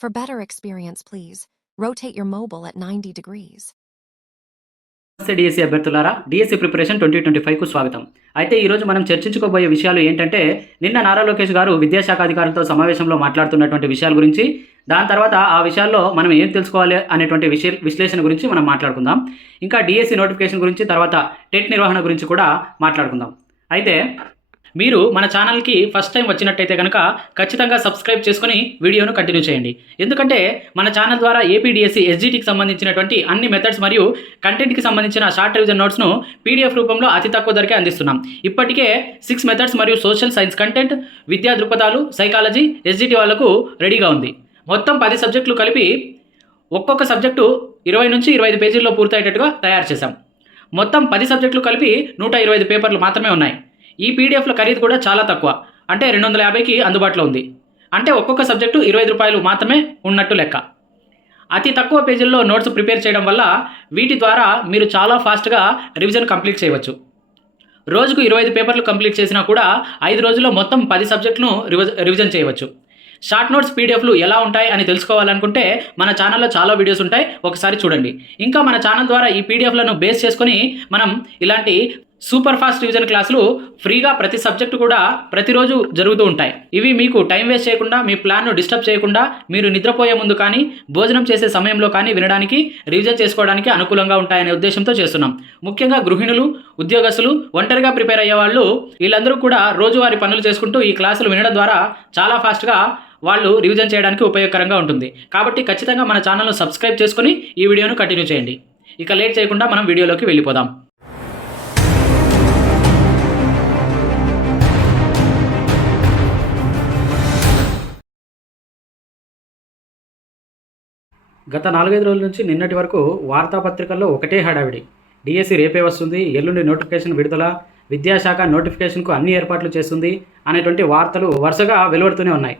For better experience, please rotate your mobile at 90 degrees. నమస్తే DSC అభ్యర్థులారా, DSC preparation 2025కు స్వాగతం. అయితే ఈరోజు మనం చర్చించుకోబోయే విషయాలు ఏంటంటే, నిన్న నారా లోకేష్ గారు విద్యాశాఖ అధికారులతో సమావేశంలో మాట్లాడుతున్నటువంటి విషయాల గురించి, దాని తర్వాత ఆ విషయాల్లో మనం ఏం తెలుసుకోవాలి అనేటువంటి విశ్లేషణ గురించి మనం మాట్లాడుకుందాం. ఇంకా డిఎస్సి నోటిఫికేషన్ గురించి, తర్వాత టెట్ నిర్వహణ గురించి కూడా మాట్లాడుకుందాం. అయితే మీరు మన ఛానల్కి ఫస్ట్ టైం వచ్చినట్టయితే కనుక ఖచ్చితంగా సబ్స్క్రైబ్ చేసుకుని వీడియోను కంటిన్యూ చేయండి. ఎందుకంటే మన ఛానల్ ద్వారా ఏపీడిఎస్సి ఎస్జిటికి సంబంధించినటువంటి అన్ని మెథడ్స్ మరియు కంటెంట్కి సంబంధించిన షార్ట్ రివిజన్ నోట్స్ను పీడిఎఫ్ రూపంలో అతి తక్కువ ధరకే అందిస్తున్నాం. ఇప్పటికే 6 మెథడ్స్ మరియు సోషల్ సైన్స్ కంటెంట్, విద్యా దృక్పథాలు, సైకాలజీ, ఎస్జిటి వాళ్ళకు రెడీగా ఉంది. మొత్తం 10 సబ్జెక్టులు కలిపి ఒక్కొక్క సబ్జెక్టు 20 నుంచి 25 పేజీల్లో పూర్తయ్యేటట్టుగా తయారు చేశాం. మొత్తం 10 సబ్జెక్టులు కలిపి 125 పేపర్లు మాత్రమే ఉన్నాయి. ఈ పీడిఎఫ్ల ఖరీదు కూడా చాలా తక్కువ, అంటే 250కి అందుబాటులో ఉంది. అంటే ఒక్కొక్క సబ్జెక్టు 25 రూపాయలు మాత్రమే ఉన్నట్టు లెక్క. అతి తక్కువ పేజీల్లో నోట్స్ ప్రిపేర్ చేయడం వల్ల వీటి ద్వారా మీరు చాలా ఫాస్ట్గా రివిజన్ కంప్లీట్ చేయవచ్చు. రోజుకు 25 పేపర్లు కంప్లీట్ చేసినా కూడా 5 రోజుల్లో మొత్తం 10 సబ్జెక్టులను రివిజన్ చేయవచ్చు. షార్ట్ నోట్స్ పీడిఎఫ్లు ఎలా ఉంటాయి అని తెలుసుకోవాలనుకుంటే మన ఛానల్లో చాలా వీడియోస్ ఉంటాయి, ఒకసారి చూడండి. ఇంకా మన ఛానల్ ద్వారా ఈ పీడిఎఫ్లను బేస్ చేసుకొని మనం ఇలాంటి సూపర్ ఫాస్ట్ రివిజన్ క్లాసులు ఫ్రీగా ప్రతి సబ్జెక్టు కూడా ప్రతిరోజు జరుగుతూ ఉంటాయి. ఇవి మీకు టైం వేస్ట్ చేయకుండా, మీ ప్లాన్ను డిస్టర్బ్ చేయకుండా, మీరు నిద్రపోయే ముందు కానీ, భోజనం చేసే సమయంలో కానీ వినడానికి, రివిజన్ చేసుకోవడానికి అనుకూలంగా ఉంటాయనే ఉద్దేశంతో చేస్తున్నాం. ముఖ్యంగా గృహిణులు, ఉద్యోగస్తులు, ఒంటరిగా ప్రిపేర్ అయ్యే వాళ్ళు, వీళ్ళందరూ కూడా రోజువారీ పనులు చేసుకుంటూ ఈ క్లాసులు వినడం ద్వారా చాలా ఫాస్ట్గా వాళ్ళు రివిజన్ చేయడానికి ఉపయోగకరంగా ఉంటుంది. కాబట్టి ఖచ్చితంగా మన ఛానల్ను సబ్స్క్రైబ్ చేసుకుని ఈ వీడియోను కంటిన్యూ చేయండి. ఇక లేట్ చేయకుండా మనం వీడియోలోకి వెళ్ళిపోదాం. గత 4-5 రోజుల నుంచి నిన్నటి వరకు వార్తాపత్రికల్లో ఒకటే హడావిడి. డిఎస్సి రేపే వస్తుంది, ఎల్లుండి నోటిఫికేషన్ విడుదల, విద్యాశాఖ నోటిఫికేషన్కు అన్ని ఏర్పాట్లు చేస్తుంది అనేటువంటి వార్తలు వరుసగా వెలువడుతూనే ఉన్నాయి.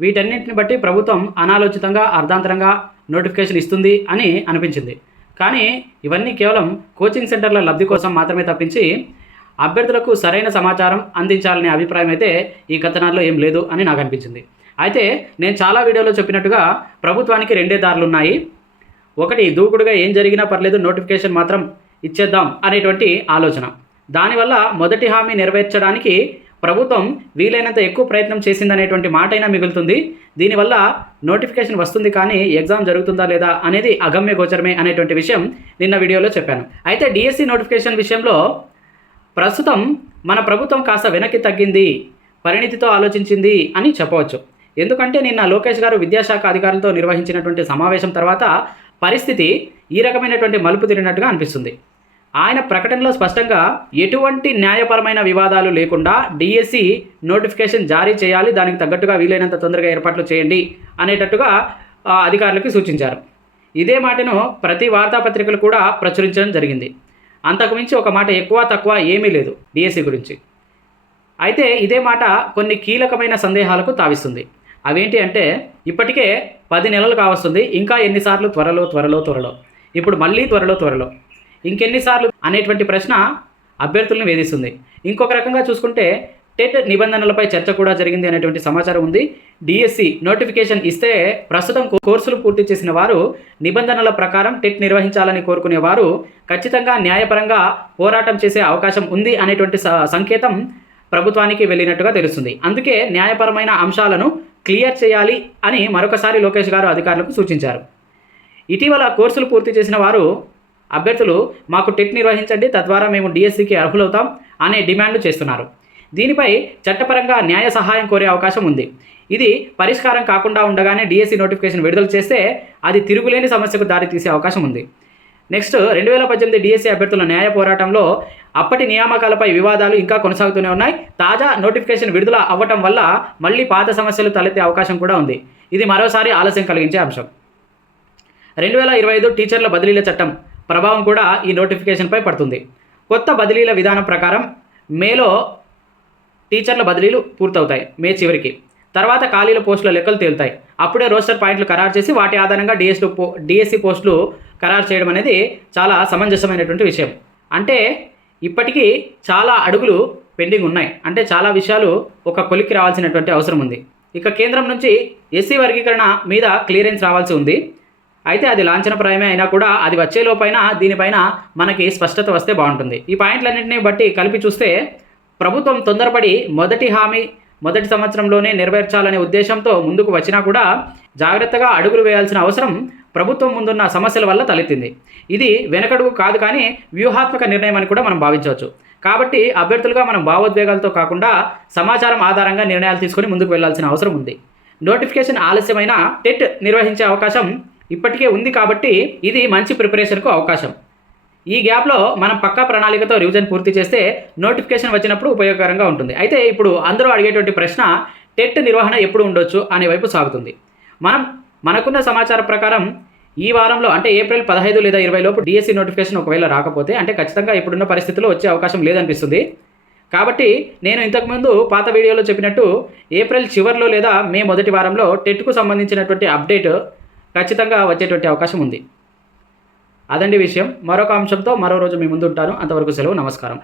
వీటన్నింటిని బట్టి ప్రభుత్వం అనాలోచితంగా, అర్ధాంతరంగా నోటిఫికేషన్ ఇస్తుంది అని అనిపించింది. కానీ ఇవన్నీ కేవలం కోచింగ్ సెంటర్ల లబ్ధి కోసం మాత్రమే తప్పించి అభ్యర్థులకు సరైన సమాచారం అందించాలనే అభిప్రాయం అయితే ఈ కథనాల్లో ఏం లేదు అని నాకు అనిపించింది. అయితే నేను చాలా వీడియోలో చెప్పినట్టుగా ప్రభుత్వానికి 2 దారులు ఉన్నాయి. ఒకటి, దూకుడుగా ఏం జరిగినా పర్లేదు, నోటిఫికేషన్ మాత్రం ఇచ్చేద్దాం అనేటువంటి ఆలోచన. దానివల్ల మొదటి హామీ నెరవేర్చడానికి ప్రభుత్వం వీలైనంత ఎక్కువ ప్రయత్నం చేసిందనేటువంటి మాట అయినా మిగులుతుంది. దీనివల్ల నోటిఫికేషన్ వస్తుంది, కానీ ఎగ్జామ్ జరుగుతుందా లేదా అనేది అగమ్య గోచరమే అనేటువంటి విషయం నిన్న వీడియోలో చెప్పాను. అయితే డిఎస్సి నోటిఫికేషన్ విషయంలో ప్రస్తుతం మన ప్రభుత్వం కాస్త వెనక్కి తగ్గింది, పరిణితితో ఆలోచించింది అని చెప్పవచ్చు. ఎందుకంటే నిన్న లోకేష్ గారు విద్యాశాఖ అధికారులతో నిర్వహించినటువంటి సమావేశం తర్వాత పరిస్థితి ఈ రకమైనటువంటి మలుపు తిరిగినట్టుగా అనిపిస్తుంది. ఆయన ప్రకటనలో స్పష్టంగా ఎటువంటి న్యాయపరమైన వివాదాలు లేకుండా డిఎస్సి నోటిఫికేషన్ జారీ చేయాలి, దానికి తగ్గట్టుగా వీలైనంత తొందరగా ఏర్పాట్లు చేయండి అనేటట్టుగా అధికారులకు సూచించారు. ఇదే మాటను ప్రతి వార్తాపత్రికలు కూడా ప్రచురించడం జరిగింది. అంతకుమించి ఒక మాట ఎక్కువ తక్కువ ఏమీ లేదు డిఎస్సి గురించి. అయితే ఇదే మాట కొన్ని కీలకమైన సందేహాలకు తావిస్తుంది. అవేంటి అంటే, ఇప్పటికే 10 నెలలు కావస్తుంది, ఇంకా ఎన్నిసార్లు త్వరలో, ఇప్పుడు మళ్ళీ త్వరలో, ఇంకెన్నిసార్లు అనేటువంటి ప్రశ్న అభ్యర్థులను వేధిస్తుంది. ఇంకొక రకంగా చూసుకుంటే టెట్ నిబంధనలపై చర్చ కూడా జరిగింది అనేటువంటి సమాచారం ఉంది. డిఎస్సి నోటిఫికేషన్ ఇస్తే ప్రస్తుతం కోర్సులు పూర్తి చేసిన వారు నిబంధనల ప్రకారం టెట్ నిర్వహించాలని కోరుకునే వారు ఖచ్చితంగా న్యాయపరంగా పోరాటం చేసే అవకాశం ఉంది అనేటువంటి సంకేతం ప్రభుత్వానికి వెళ్ళినట్టుగా తెలుస్తుంది. అందుకే న్యాయపరమైన అంశాలను క్లియర్ చేయాలి అని మరొకసారి లోకేష్ గారు అధికారులకు సూచించారు. ఇటీవల కోర్సులు పూర్తి చేసిన వారు అభ్యర్థులు మాకు టెట్ నిర్వహించండి, తద్వారా మేము డిఎస్సికి అర్హులవుతాం అనే డిమాండ్లు చేస్తున్నారు. దీనిపై చట్టపరంగా న్యాయ సహాయం కోరే అవకాశం ఉంది. ఇది పరిష్కారం కాకుండా ఉండగానే డిఎస్సి నోటిఫికేషన్ విడుదల చేస్తే అది తిరుగులేని సమస్యకు దారితీసే అవకాశం ఉంది. నెక్స్ట్, 2018 డిఎస్సి అభ్యర్థుల న్యాయ పోరాటంలో అప్పటి నియామకాలపై వివాదాలు ఇంకా కొనసాగుతూనే ఉన్నాయి. తాజా నోటిఫికేషన్ విడుదల అవ్వటం వల్ల మళ్ళీ పాత సమస్యలు తలెత్తే అవకాశం కూడా ఉంది. ఇది మరోసారి ఆలస్యం కలిగించే అంశం. 2025 టీచర్ల బదిలీల చట్టం ప్రభావం కూడా ఈ నోటిఫికేషన్పై పడుతుంది. కొత్త బదిలీల విధానం ప్రకారం మేలో టీచర్ల బదిలీలు పూర్తవుతాయి, మే చివరికి. తర్వాత ఖాళీల పోస్టుల లెక్కలు తేలుతాయి. అప్పుడే రోస్టర్ పాయింట్లు ఖరారు చేసి వాటి ఆధారంగా డిఎస్సి పోస్టులు ఖరారు చేయడం అనేది చాలా సమంజసమైనటువంటి విషయం. అంటే ఇప్పటికీ చాలా అడుగులు పెండింగ్ ఉన్నాయి. అంటే చాలా విషయాలు ఒక కొలిక్కి రావాల్సినటువంటి అవసరం ఉంది. ఇక కేంద్రం నుంచి ఎస్సీ వర్గీకరణ మీద క్లియరెన్స్ రావాల్సి ఉంది. అయితే అది లాంఛనప్రాయమే అయినా కూడా అది వచ్చేలోపైన దీనిపైన మనకి స్పష్టత వస్తే బాగుంటుంది. ఈ పాయింట్లన్నింటినీ బట్టి కలిపి చూస్తే ప్రభుత్వం తొందరపడి మొదటి హామీ మొదటి సంవత్సరంలోనే నెరవేర్చాలనే ఉద్దేశంతో ముందుకు వచ్చినా కూడా జాగ్రత్తగా అడుగులు వేయాల్సిన అవసరం ప్రభుత్వం ముందున్న సమస్యల వల్ల తలెత్తింది. ఇది వెనకడుగు కాదు కానీ వ్యూహాత్మక నిర్ణయం అని కూడా మనం భావించవచ్చు. కాబట్టి అభ్యర్థులుగా మనం భావోద్వేగాలతో కాకుండా సమాచారం ఆధారంగా నిర్ణయాలు తీసుకొని ముందుకు వెళ్లాల్సిన అవసరం ఉంది. నోటిఫికేషన్ ఆలస్యమైన టెట్ నిర్వహించే అవకాశం ఇప్పటికే ఉంది కాబట్టి ఇది మంచి ప్రిపరేషన్కు అవకాశం. ఈ గ్యాప్లో మనం పక్కా ప్రణాళికతో రివిజన్ పూర్తి చేస్తే నోటిఫికేషన్ వచ్చినప్పుడు ఉపయోగకరంగా ఉంటుంది. అయితే ఇప్పుడు అందరూ అడిగేటువంటి ప్రశ్న టెట్ నిర్వహణ ఎప్పుడు ఉండొచ్చు అనే వైపు సాగుతుంది. మనకున్న సమాచారం ప్రకారం ఈ వారంలో అంటే ఏప్రిల్ 15 లేదా 20 లోపు డిఎస్సి నోటిఫికేషన్ ఒకవేళ రాకపోతే అంటే ఖచ్చితంగా ఇప్పుడున్న పరిస్థితుల్లో వచ్చే అవకాశం లేదనిపిస్తుంది. కాబట్టి నేను ఇంతకుముందు పాత వీడియోలో చెప్పినట్టు ఏప్రిల్ చివరిలో లేదా మే మొదటి వారంలో టెట్కు సంబంధించినటువంటి అప్డేట్ ఖచ్చితంగా వచ్చేటువంటి అవకాశం ఉంది. అదండి విషయం. మరొక అంశంతో మరో రోజు మీ ముందు ఉంటాను. అంతవరకు సెలవు. నమస్కారం.